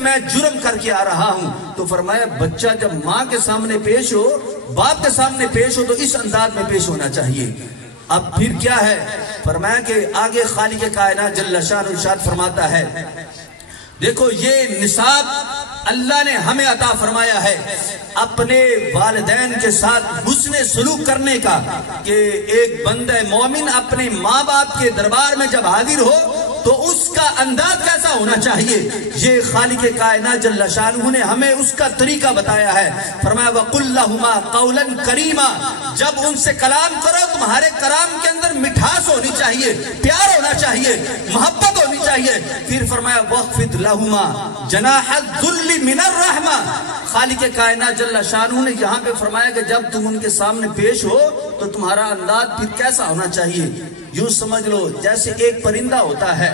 میں جرم کر کے آ رہا ہوں، تو فرمایا بچہ جب ماں کے سامنے پیش ہو، باپ کے سامنے پیش ہو، تو اس انداز میں پیش ہونا چاہیے۔ اب پھر کیا ہے؟ فرمایا کہ آگے خالق کائنات جل شانہ ارشاد فرماتا ہے، دیکھو یہ نصاب اللہ نے ہمیں عطا فرمایا ہے اپنے والدین کے ساتھ حسن سلوک کرنے کا، کہ ایک بندہ مومن اپنے ماں باپ کے دربار میں جب حاضر ہو تو اس کا انداز کیسا ہونا چاہیے، یہ خالق کائنات جل شانہ نے ہمیں اس کا طریقہ بتایا ہے۔ فرمایا وَقُلْ لَهُمَا قَوْلًا كَرِيمًا، جب ان سے کلام کرو تمہارے کلام کے اندر مٹھاس ہونی چاہیے، پیار ہونا چاہیے، محبت ہونی چاہیے۔ پھر فرمایا وَخْفِضْ لَهُمَا جَنَاحَ الذُّلِّ مِنَ الرَّحْمَةِ، خالق کائنات جل شانہ نے یہاں پہ فرمایا کہ جب تم ان کے سامنے پیش ہو تو تمہارا انداز پھر کیسا ہونا چاہیے، یوں سمجھ لو جیسے ایک پرندہ ہوتا ہے،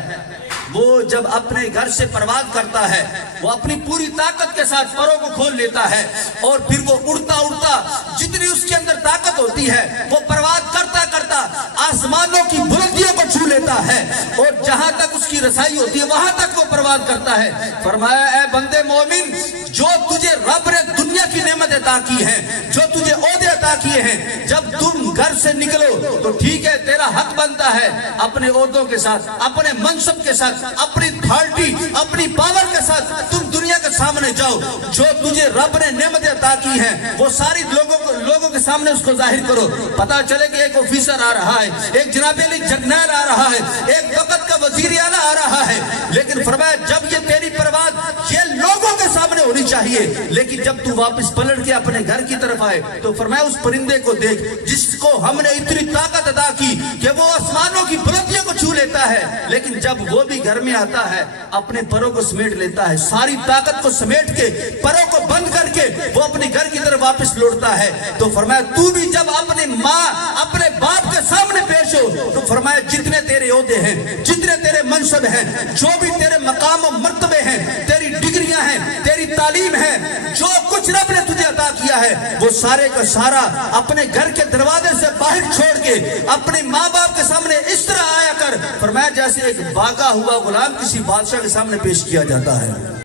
وہ جب اپنے گھر سے پرواز کرتا ہے وہ اپنی پوری طاقت کے ساتھ پروں کو کھول لیتا ہے، اور پھر وہ اڑتا اڑتا جتنی اس کے اندر طاقت ہوتی ہے وہ پرواز کرتا کرتا آسمانوں کی بلندیوں کو چھو لیتا ہے، اور جہاں تک اس کی رسائی ہوتی ہے وہاں تک وہ پرواز کرتا ہے۔ فرمایا اے بندے مومن، جو تجھے رب نے دنیا کی نعمت عطا کی ہے، جو تجھے عہدے عطا کیے ہیں، جب تم گھر سے نکلو تو ٹھیک ہے تیرا حق بنتا ہے اپنے عہدوں کے ساتھ، اپنے منصب کے ساتھ، اپنی اتھارٹی، اپنی پاور کے ساتھ تم دنیا کے سامنے جاؤ، جو تجھے رب نے نعمت عطا کی ہیں وہ ساری لوگوں کے سامنے اس کو ظاہر کرو، پتا چلے کہ ایک آفیسر آ رہا ہے، ایک جناب علی جرنیل آ رہا ہے، ایک وقت کا وزیر اعلیٰ آ رہا ہے، لیکن فرمایا جب یہ تیری پرواز یہ لوگوں کے سامنے ہونی چاہیے، لیکن جب تو واپس پلٹ کے اپنے گھر کی طرف آئے تو فرمایا اس پرندے کو دیکھ جس کو ہم نے اتنی طاقت عطا کی کہ وہ آسمانوں کی بلندیوں کو چھو لیتا ہے، لیکن جب وہ بھی گھر میں آتا ہے اپنے پروں کو سمیٹ لیتا ہے، ساری طاقت کو سمیٹ کے پروں کو بند کر کے وہ اپنے گھر کی طرف واپس لوٹتا ہے۔ تو فرمایا تو بھی جب اپنے ماں اپنے باپ کے سامنے پیش ہو تو فرمایا جتنے تیرے عہدے ہیں، جتنے تیرے منصب ہیں، جو بھی تیرے مقام و مرتبے ہیں، تیری ڈگریاں ہیں، تیری تعلیم ہے، جو کچھ رب نے تجھے عطا کیا ہے، وہ سارے کا سارا اپنے گھر کے دروازے سے باہر چھوڑ کے اپنے ماں باپ کے سامنے اس طرح آیا کر، فرمایا جیسے ایک بھاگا ہوا غلام کسی بادشاہ کے سامنے پیش کیا جاتا ہے۔